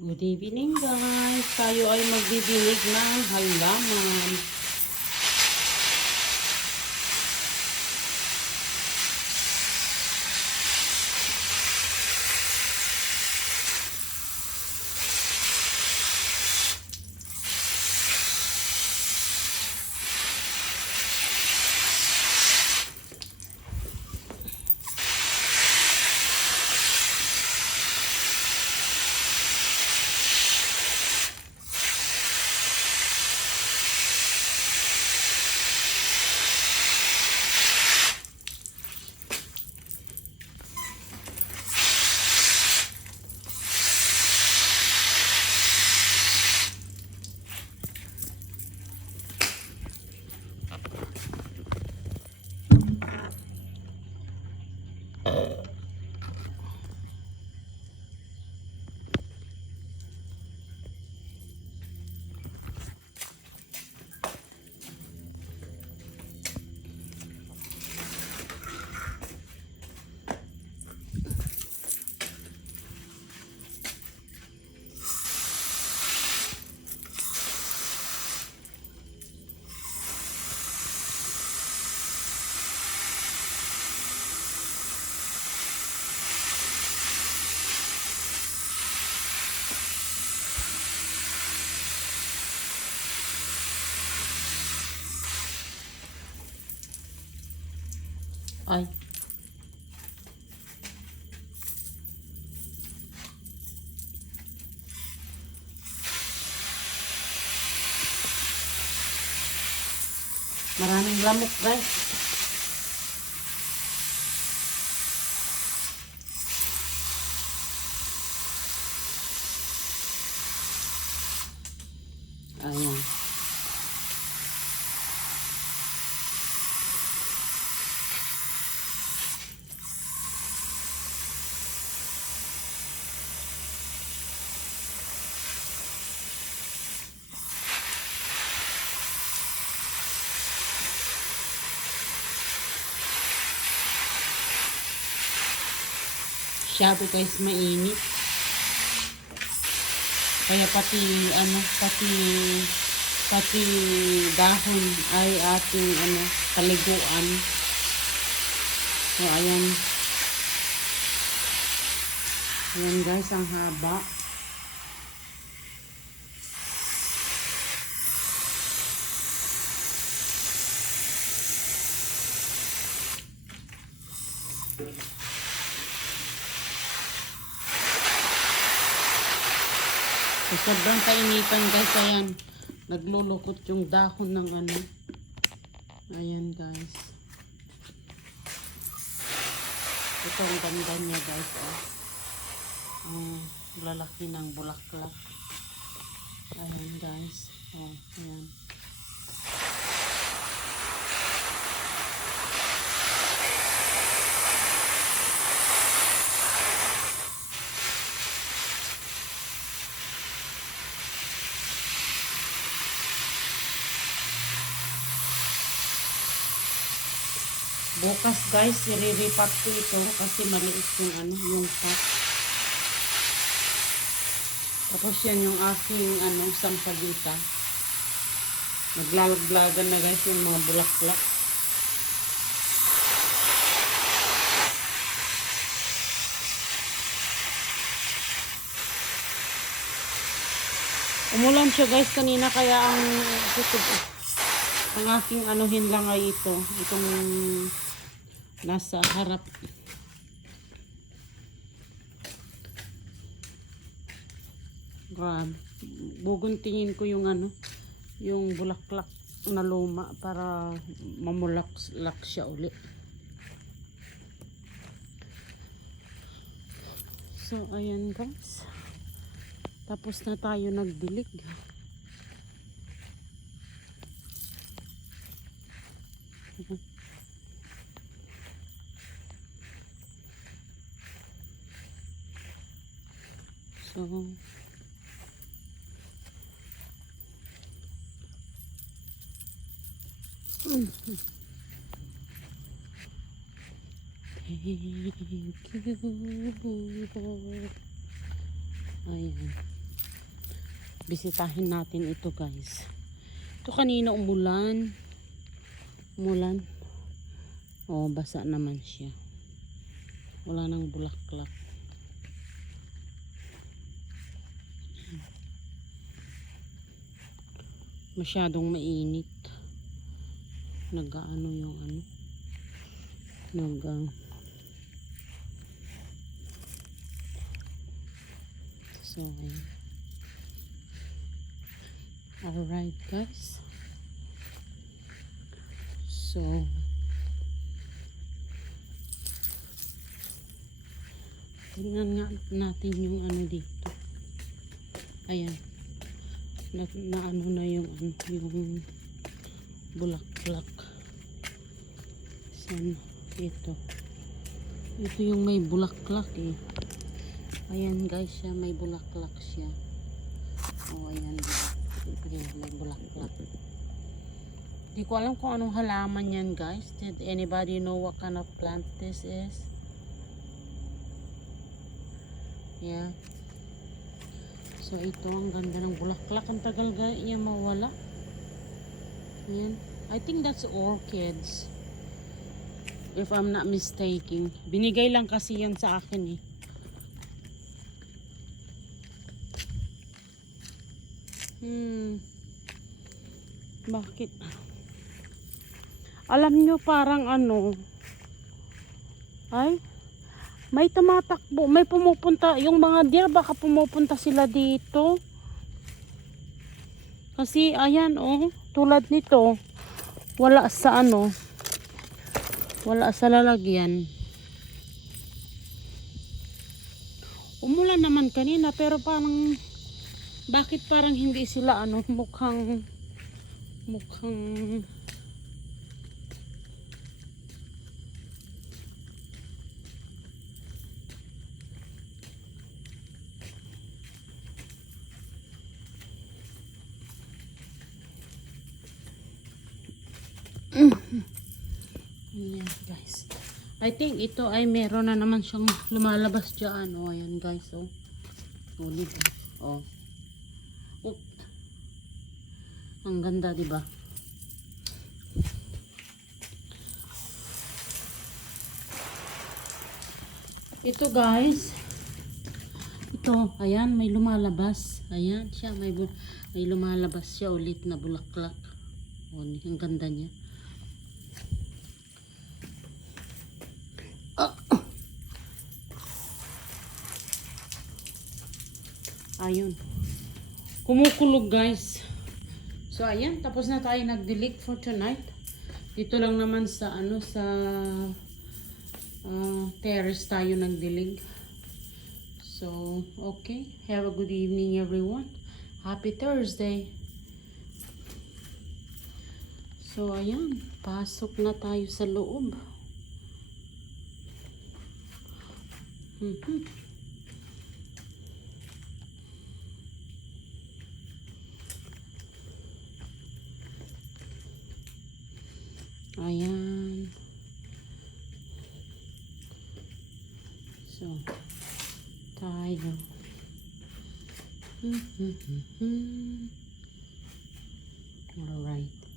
Good evening guys. Tayo ay magbibilig ng halaman. Ay. Maraming lamok guys. Ayan. Masyado guys mainit. Kaya pati dahon ay ating paliguan. So ayan. Ayan guys, ang haba. So, sobrang kainitan guys, ayan, naglulukot yung dahon ng ayan guys. Ito ang ganda niya guys, lalaki ng bulaklak. Ayan guys, ayan. Bukas guys, iriripat ko ito kasi maliit yung pot. Tapos yan yung aking sampagita. Naglalaglagan na guys yung mga bulaklak. Umulan siya guys kanina kaya ang aking anuhin lang ay itong nasa harap. Grabe. Buguntingin ko yung yung bulaklak na luma para mamulak siya uli. So ayan guys. Tapos na tayo nagdilig. So, thank you, Lord. Ayan. bisitahin natin ito guys. Ito kanina umulan. Umulan. Oh, basa naman siya. Wala nang bulaklak. Masyadong mainit. Nag-ano yung ano. So, ayan. Alright guys. So, tingnan nga natin yung ano dito. Ayan. Na ano na yung ano, yung bulaklak. Sana ito. Ito yung may bulaklak eh. Ayan guys, siya may bulaklak siya. Oh, ayan. Ayan, may bulaklak. Di ko alam kung anong halaman yan guys. Did anybody know what kind of plant this is? Yeah. So ito, ang ganda ng bulaklak. Ang tagal niya mawala. Yan. I think that's orchids. If I'm not mistaken. Binigay lang kasi yan sa akin eh. Bakit? Alam nyo parang ano. Ay. May tumatakbo, may pumupunta, yung mga deer baka pumupunta sila dito. Kasi ayan oh, tulad nito, wala sa ano, wala sa lalagyan. Umulan naman kanina pero parang, bakit parang hindi sila ano, mukhang Ayan guys. I think ito ay meron na naman siyang lumalabas dyan. O, ayan guys. Oh. Ulit. Oh. Oh. Ang ganda, diba? Ito guys. Ito, ayan, may lumalabas. Ayan siya, may lumalabas siya ulit na bulaklak. Oh, ang ganda niya. Ayun. Kumukulog guys. So ayan, tapos na tayo nag-delete for tonight. Dito lang naman sa ano sa terrace tayo nagdilig. So, okay. Have a good evening everyone. Happy Thursday. So ayan, pasok na tayo sa loob. Ayan. So, tayo. Alright.